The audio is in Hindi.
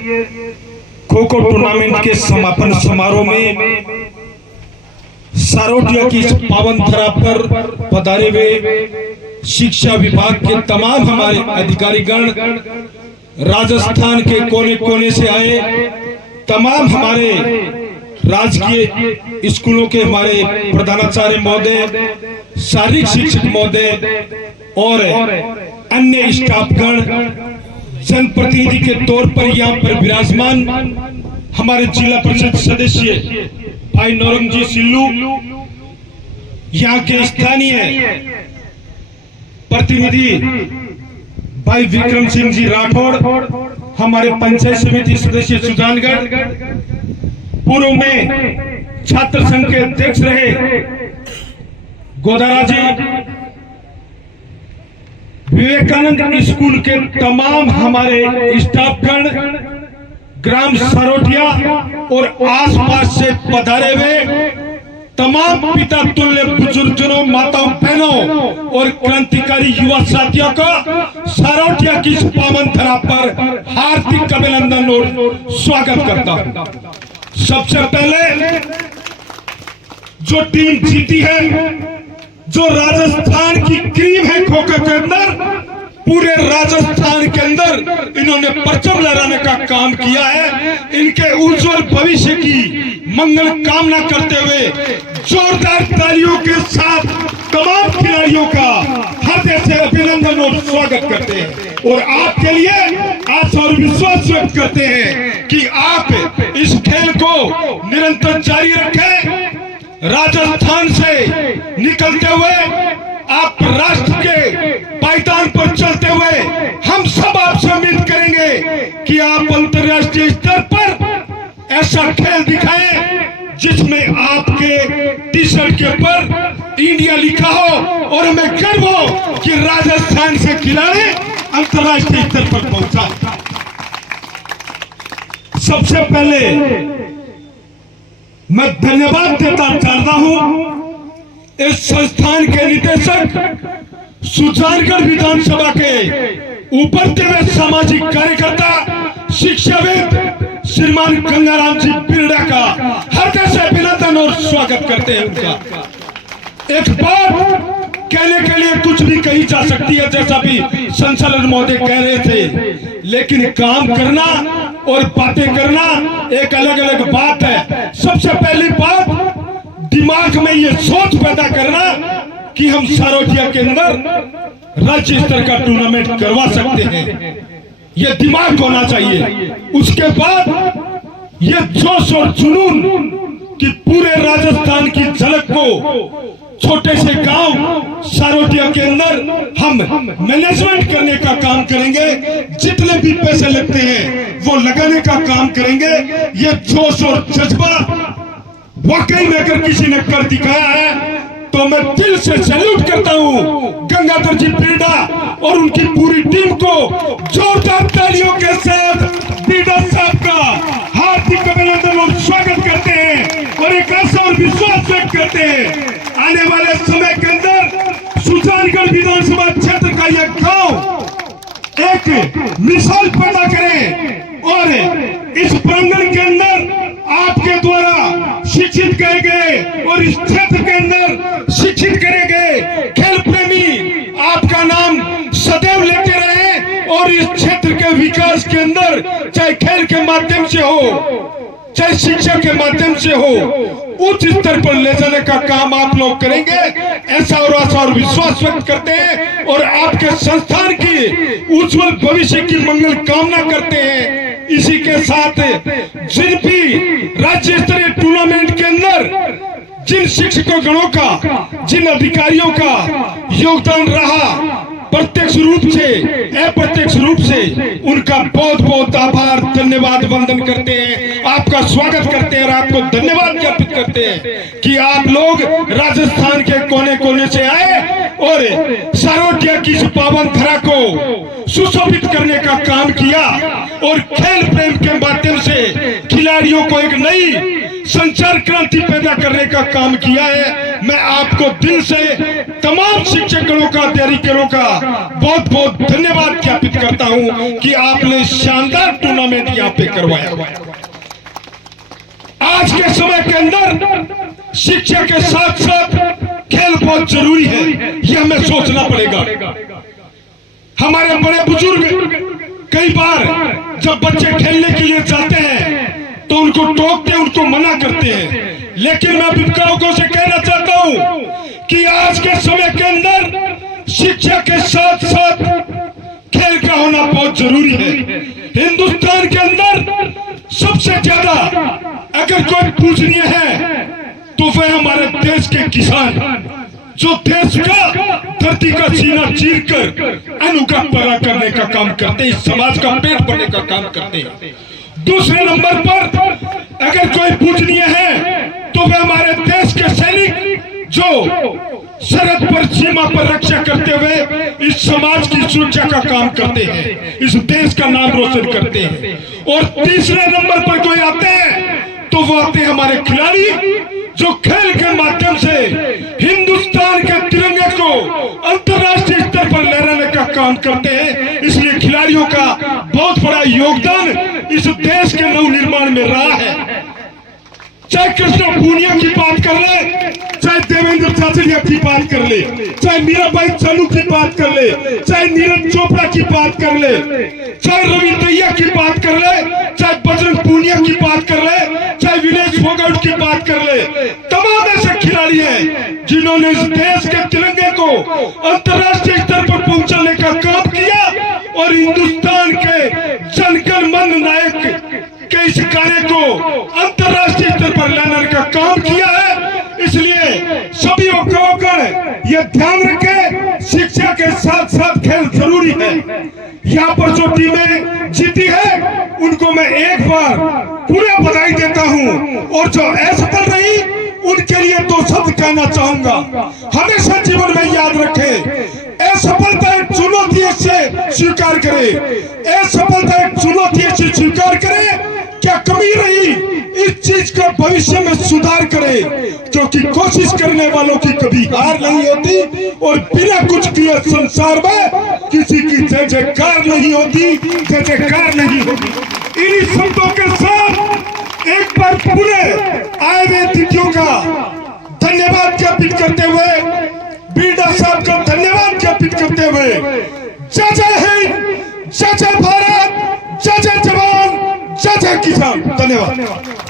खो खो टूर्नामेंट के समापन समारोह में सारोटिया की इस पावन धरा पर पधारे हुए शिक्षा विभाग के तमाम हमारे अधिकारीगण, राजस्थान के कोने कोने से आए तमाम हमारे राजकीय स्कूलों के हमारे प्रधानाचार्य महोदय, शारीरिक शिक्षक महोदय और अन्य स्टाफगण, जनप्रतिनिधि के तौर पर यहाँ पर विराजमान हमारे जिला परिषद सदस्य भाई नौरंगजी सिल्लू, यहाँ के स्थानीय प्रतिनिधि भाई विक्रम सिंह जी राठौड़, हमारे पंचायत समिति सदस्य सुजानगढ़, पूर्व में छात्र संघ के अध्यक्ष रहे गोदारा जी, विवेकानंद स्कूल के तमाम हमारे स्टाफगण, ग्राम सारोटिया और आसपास से पधारे हुए तमाम पिता तुल्य बुजुर्गों, माताओं, बहनों और क्रांतिकारी युवा साथियों का सारोटिया की इस पावन धरा पर हार्दिक अभिनंदन और स्वागत करता हूं। सबसे पहले जो टीम जीती है, जो राजस्थान की क्रीम है खो खो के अंदर, पूरे राजस्थान के अंदर इन्होंने परचम लहराने का काम किया है। इनके उज्जवल भविष्य की मंगल कामना करते हुए जोरदार तालियों के साथ तमाम खिलाड़ियों का हृदय से अभिनंदन और स्वागत करते हैं और आपके लिए आशा और विश्वास व्यक्त करते हैं कि आप इस खेल को निरंतर जारी रखें। राजस्थान से निकलते हुए आप राष्ट्र के पायदान पर चलते हुए हम सब आपसे उम्मीद करेंगे कि आप अंतर्राष्ट्रीय स्तर पर ऐसा खेल दिखाएं जिसमें आपके टी शर्ट के ऊपर इंडिया लिखा हो और हमें गर्व हो कि राजस्थान से खिलाड़ी अंतर्राष्ट्रीय स्तर पर पहुंचा। सबसे पहले मैं धन्यवाद देता चाहता हूं इस संस्थान के निदेशक, सुजानगढ़ विधानसभा के उभरते हुए सामाजिक कार्यकर्ता, शिक्षाविद श्रीमान गंगाराम जी बिरड़ा का हृदय से अभिनंदन और स्वागत करते हैं उनका। एक बात कहने के लिए कुछ भी कही जा सकती है, जैसा भी संचालक महोदय कह रहे थे, लेकिन काम करना और बातें करना एक अलग अलग बात है। सबसे पहली बात, दिमाग में ये सोच पैदा करना कि हम सारोटिया के अंदर राज्य स्तर का टूर्नामेंट करवा सकते हैं, ये दिमाग होना चाहिए। उसके बाद ये जोश और जुनून कि पूरे राजस्थान की झलक को छोटे से गांव सारोटिया के अंदर हम मैनेजमेंट करने का काम करेंगे, जितने भी पैसे लगते हैं वो लगाने का काम करेंगे। ये जोश और जज्बा वाकई में अगर किसी ने कर दिखाया है तो मैं दिल से सैल्यूट करता हूं गंगाधर जी बिरड़ा और उनकी पूरी टीम को। जोरदार तालियों के साथ बिरड़ा साहब का हार्दिक अभिनंदन और स्वागत करते हैं और एक आशा और विश्वास व्यक्त करते हैं आने वाले समय के अंदर सुजानगढ़ विधानसभा क्षेत्र का यह गांव एक मिसाल पैदा करे और इस प्रांगण के अंदर आपके द्वारा शिक्षित करे गए और इस क्षेत्र के अंदर शिक्षित करे गए खेल प्रेमी आपका नाम सदैव लेते रहे और इस क्षेत्र के विकास के अंदर चाहे खेल के माध्यम से हो, चाहे शिक्षा के माध्यम से हो, उच्च स्तर पर ले जाने का काम आप लोग करेंगे, ऐसा और आशा और विश्वास व्यक्त करते हैं और आपके संस्थान की उज्जवल भविष्य की मंगल कामना करते हैं। इसी के साथ जिन भी राज्य स्तरीय टूर्नामेंट के अंदर जिन शिक्षकों गणों का, जिन अधिकारियों का योगदान रहा, प्रत्यक्ष रूप से अप्रत्यक्ष रूप से उनका बहुत बहुत आभार, धन्यवाद, वंदन करते हैं, आपका स्वागत करते हैं और आपको धन्यवाद ज्ञापित करते हैं कि आप लोग राजस्थान के कोने कोने से आए और सारोटिया की इस पावन धरा को सुशोभित करने का काम किया और खेल प्रेम के माध्यम से खिलाड़ियों को एक नई संचार क्रांति पैदा करने का काम किया है। मैं आपको दिल से तमाम शिक्षकों का, अधिकारियों का बहुत बहुत धन्यवाद ज्ञापित करता हूं कि आपने शानदार टूर्नामेंट यहाँ पे करवाया। आज के समय के अंदर शिक्षा के साथ साथ खेल बहुत जरूरी है, यह हमें सोचना पड़ेगा। हमारे बड़े बुजुर्ग कई बार जब बच्चे खेलने के लिए जाते हैं तो उनको टोकते, उनको मना करते हैं, लेकिन मैं अभिभावकों से कहना चाहता हूं कि आज के समय के अंदर शिक्षा के साथ साथ खेल का होना बहुत जरूरी है। हिंदुस्तान के अंदर सबसे ज्यादा अगर कोई पूजनीय है तो वह हमारे देश के किसान, जो देश का धरती का सीना चीर कर अन्न का पैदा करने का काम करते हैं, समाज का पेट भरने का काम करते हैं। दूसरे नंबर पर अगर कोई पूजनीय है तो वह हमारे देश के सैनिक जो सरहद पर, सीमा पर रक्षा करते हुए इस समाज की सुरक्षा का काम करते हैं, इस देश का नाम रोशन करते हैं। और तीसरे नंबर पर कोई आते हैं तो वो आते हैं हमारे खिलाड़ी, जो खेल के माध्यम से हिंदुस्तान के तिरंगे को अंतर्राष्ट्रीय स्तर पर लहराने का काम करते हैं। इसलिए खिलाड़ियों का बहुत बड़ा योगदान इस देश के नवनिर्माण में रहा है। चाहे कृष्ण पूनिया की बात कर ले, चाहे देवेंद्र चाचड़िया की बात कर ले, चाहे मीराबाई चानू की बात कर ले, चाहे नीरज चोपड़ा की बात कर ले, चाहे रवि दैया की बात कर ले, चाहे बजरंग पूनिया की बात कर ले, चाहे विनेश फोगाट की बात कर ले, तमाम ऐसे खिलाड़ी हैं जिन्होंने इस देश के तिरंगे को अंतर्राष्ट्रीय स्तर पर पहुंचाने का काम किया और हिंदुस्तान के जनगण मन नायक के इस कार्य को अंतर्राष्ट्रीय स्तर पर लाने का काम किया है। इसलिए सभी अभिभावक ये ध्यान रखें, शिक्षा के साथ साथ खेल जरूरी है। यहाँ पर जो टीमें जीती है उनको मैं एक बार पूरा बधाई देता हूँ, और जो असफल रही उनके लिए दो शब्द कहना चाहूंगा। हमेशा जीवन में याद रखें, असफलता एक चुनौती से स्वीकार करे, असफलता एक चुनौती से स्वीकार करे, क्या कमी रही इस चीज का भविष्य में सुधार करे, क्योंकि कोशिश करने वालों की कभी हार नहीं होती और बिना कुछ किए संसार में किसी की जय जयकार नहीं होती, जय जयकार नहीं होती। इन्हीं शब्दों के साथ एक बार पूरे आए हुए अतिथियों का धन्यवाद ज्ञापित करते हुए, बीडा साहब का धन्यवाद ज्ञापित करते हुए, जय जय हिंद, जय जय भारत, जय जय जवान, जय जय किसान। धन्यवाद।